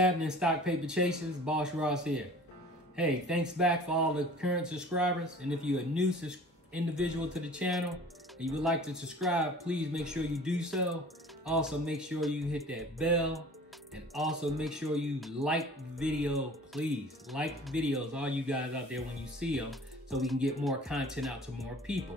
Happening, stock paper chasers, Boss Ross here. Hey, thanks back for all the current subscribers, and if you're a new individual to the channel and you would like to subscribe, please make sure you do so. Also make sure you hit that bell, and also make sure you like the video. Please like videos, all you guys out there, when you see them, so we can get more content out to more people.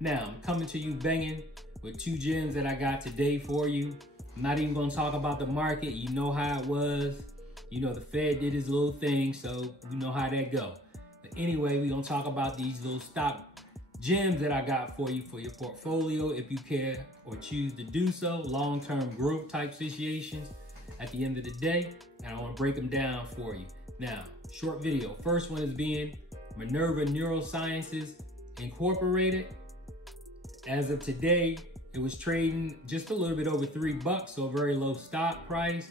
Now I'm coming to you banging with 2 gems that I got today for you. I'm not even gonna talk about the market. You know how it was. You know, the Fed did his little thing, so you know how that go. But anyway, we're gonna talk about these little stock gems that I got for you for your portfolio, if you care or choose to do so. Long-term growth type situations at the end of the day. And I wanna break them down for you. Now, short video. First one is being Minerva Neurosciences Incorporated. As of today, it was trading just a little bit over $3, so a very low stock price.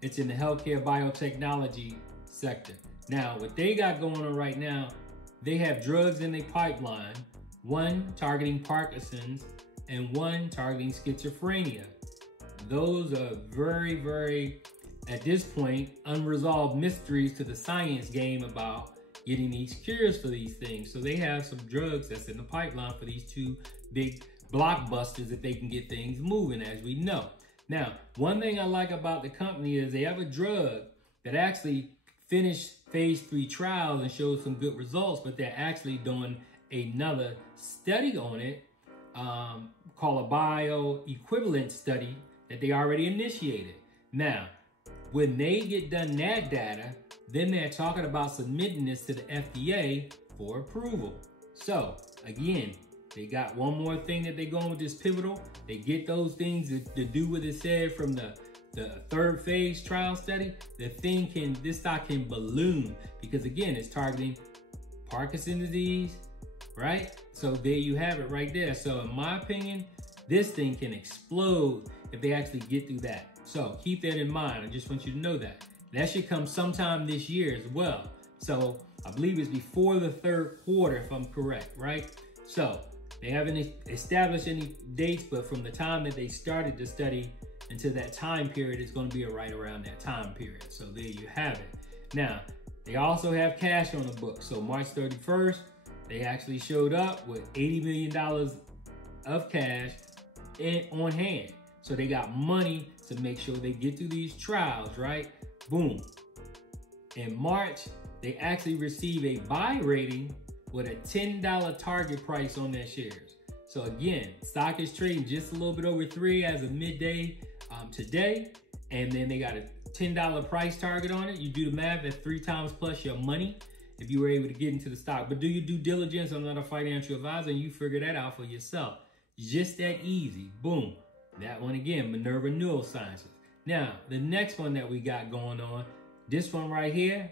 It's in the healthcare biotechnology sector. Now, what they got going on right now, they have drugs in their pipeline, one targeting Parkinson's and one targeting schizophrenia. Those are very, very, at this point, unresolved mysteries to the science game about getting these cures for these things. So they have some drugs that's in the pipeline for these 2 big blockbusters if they can get things moving, as we know. Now, one thing I like about the company is they have a drug that actually finished phase 3 trials and showed some good results, but they're actually doing another study on it called a bioequivalent study that they already initiated. Now, when they get done that data, then they're talking about submitting this to the FDA for approval. So again, they got one more thing that they're going with this pivotal. They get those things to do what it said from the 3rd phase trial study. This stock can balloon, because again, it's targeting Parkinson's disease, right? So there you have it right there. So in my opinion, this thing can explode if they actually get through that. So keep that in mind. I just want you to know that. That should come sometime this year as well. So I believe it's before the 3rd quarter, if I'm correct, right? So they haven't established any dates, but from the time that they started the study until that time period, it's going to be right around that time period. So there you have it. Now, they also have cash on the book. So March 31st, they actually showed up with $80 million of cash on hand. So they got money to make sure they get through these trials, right? Boom. In March, they actually receive a buy rating with a $10 target price on their shares. So again, stock is trading just a little bit over 3 as of midday today. And then they got a $10 price target on it. You do the math, that's 3 times plus your money if you were able to get into the stock. But do your due diligence. I'm not a financial advisor, and you figure that out for yourself. Just that easy. Boom. That one again, Minerva Neurosciences. Now, the next one that we got going on, this one right here,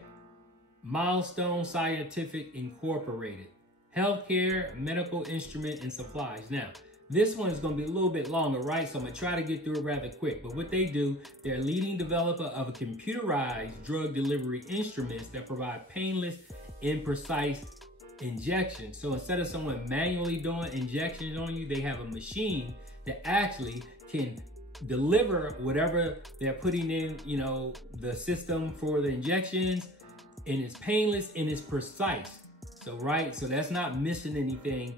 Milestone Scientific Incorporated, healthcare, medical instrument and supplies. Now, this one is going to be a little bit longer, right? So I'm going to try to get through it rather quick. But what they do, they're a leading developer of a computerized drug delivery instruments that provide painless and precise injections. So instead of someone manually doing injections on you, they have a machine that actually can deliver whatever they're putting in, you know, the system for the injections, and it's painless and it's precise. So, right, so that's not missing anything,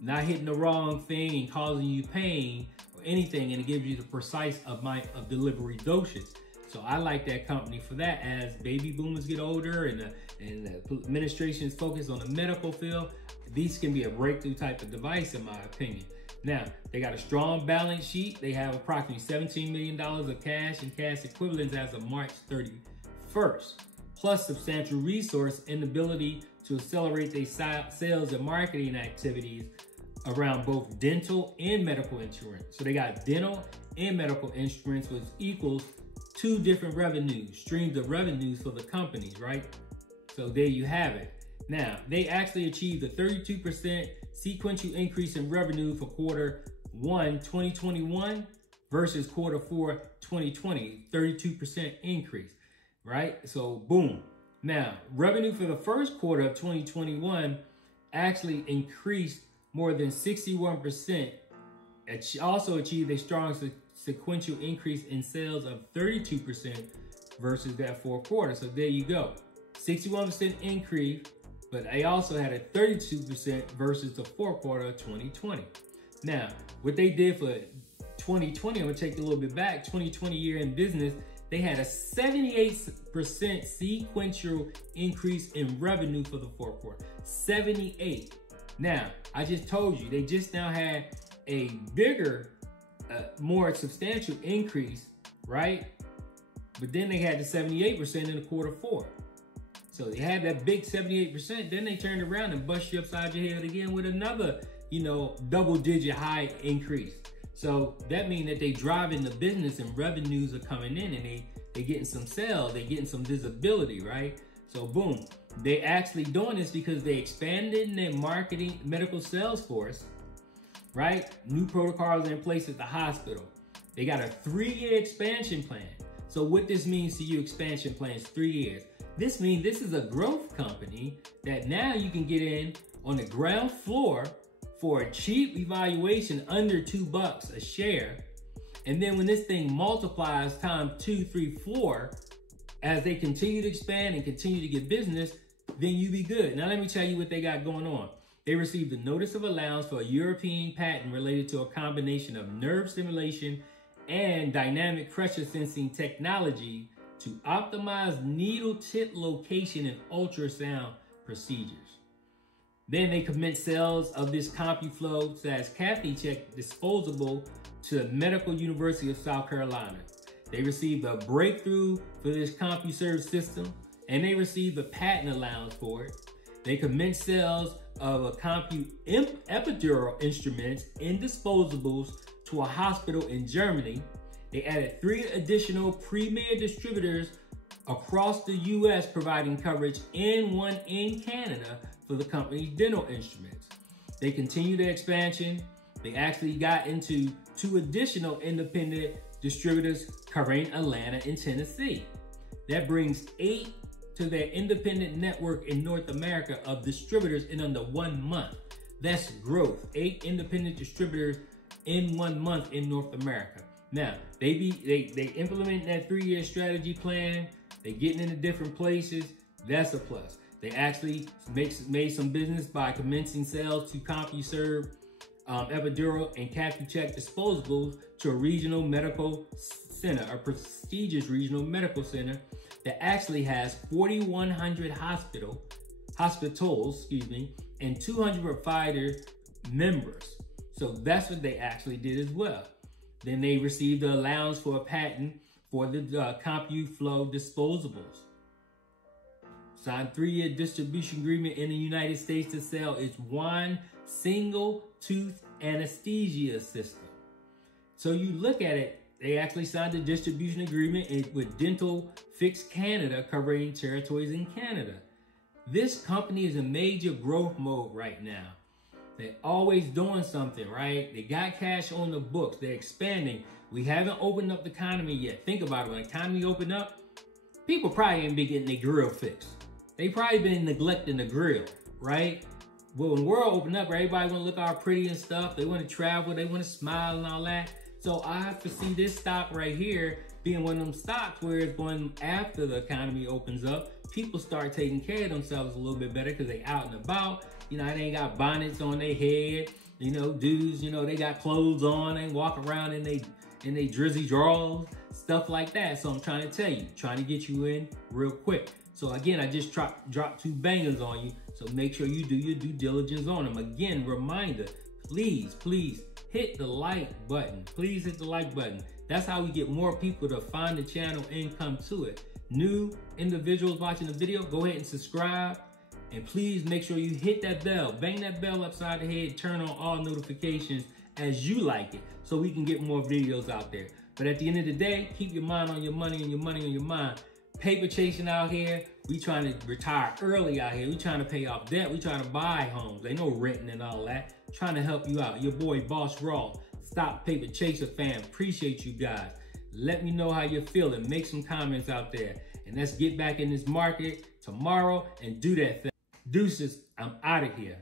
not hitting the wrong thing and causing you pain or anything, and it gives you the precise amount of delivery dosage. So I like that company for that. As baby boomers get older and the administration is focused on the medical field, these can be a breakthrough type of device, in my opinion. Now, they got a strong balance sheet. They have approximately $17 million of cash and cash equivalents as of March 31st, plus substantial resource and ability to accelerate their sales and marketing activities around both dental and medical insurance. So they got dental and medical insurance, which equals 2 different streams of revenues for the companies, right? So there you have it. Now, they actually achieved a 32% sequential increase in revenue for quarter 1, 2021 versus quarter 4, 2020, 32% increase, right? So boom. Now, revenue for the first quarter of 2021 actually increased more than 61%. It also achieved a strong sequential increase in sales of 32% versus that fourth quarter. So there you go. 61% increase, but they also had a 32% versus the fourth quarter of 2020. Now, what they did for 2020, I'm gonna take a little bit back, 2020 year in business, they had a 78% sequential increase in revenue for the fourth quarter. 78. Now, I just told you, they just now had a bigger, more substantial increase, right? But then they had the 78% in the quarter four. So they had that big 78%, then they turned around and bust you upside your head again with another, double-digit high increase. So that means that they driving the business and revenues are coming in, and they getting some sales, they getting some visibility, right? So boom, they actually doing this because they expanded their marketing medical sales force, right? New protocols are in place at the hospital. They got a 3-year expansion plan. So what this means to you, expansion plans, 3 years. This means this is a growth company that now you can get in on the ground floor for a cheap evaluation under $2 a share. And then when this thing multiplies times 2, 3, 4, as they continue to expand and continue to get business, then you be good. Now let me tell you what they got going on. They received a notice of allowance for a European patent related to a combination of nerve stimulation and dynamic pressure sensing technology to optimize needle tip location in ultrasound procedures. Then they commenced sales of this CompuFlow/CathCheck disposable to the Medical University of South Carolina. They received a breakthrough for this CompuServe system, and they received a patent allowance for it. They commenced sales of a epidural instruments and disposables to a hospital in Germany. They added 3 additional premier distributors across the US, providing coverage and 1 in Canada for the company's dental instruments. They continued their expansion. They actually got into 2 additional independent distributors covering Atlanta and Tennessee. That brings 8 to their independent network in North America of distributors in under 1 month. That's growth. 8 independent distributors in 1 month in North America. Now, they implement that 3-year strategy plan. They getting into different places. That's a plus. They actually made some business by commencing sales to CompuServe epidural and CathCheck disposables to a regional medical center, a prestigious regional medical center that actually has 4,100 hospitals, and 200 provider members. So that's what they actually did as well. Then they received the allowance for a patent for the CompuFlow disposables. Signed 3-year distribution agreement in the United States to sell its one single tooth anesthesia system. So you look at it, they actually signed a distribution agreement with Dental Fix Canada, covering territories in Canada. This company is in major growth mode right now. They're always doing something, right? They got cash on the books. They're expanding. We haven't opened up the economy yet. Think about it. When the economy opened up, people probably ain't been getting their grill fixed. They probably been neglecting the grill, right? Well, when the world opened up, everybody want to look all pretty and stuff. They want to travel. They want to smile and all that. So I have to see this stock right here being one of them stocks where it's going after the economy opens up. People start taking care of themselves a little bit better because they out and about. They ain't got bonnets on their head. Dudes, they got clothes on. They walk around in they drizzy drawers, stuff like that. So I'm trying to tell you, trying to get you in real quick. So again, I just dropped 2 bangers on you. So make sure you do your due diligence on them. Again, reminder, please hit the like button. Please hit the like button. That's how we get more people to find the channel and come to it. New individuals watching the video, go ahead and subscribe. And please make sure you hit that bell. Bang that bell upside the head. Turn on all notifications as you like it, so we can get more videos out there. But at the end of the day, keep your mind on your money and your money on your mind. Paper chasing out here. We trying to retire early out here. We trying to pay off debt. We trying to buy homes. Ain't no renting and all that. Trying to help you out. Your boy, Boss Raw. Stop Paper Chaser fam. Appreciate you guys. Let me know how you're feeling. Make some comments out there. And let's get back in this market tomorrow and do that thing. Deuces, I'm out of here.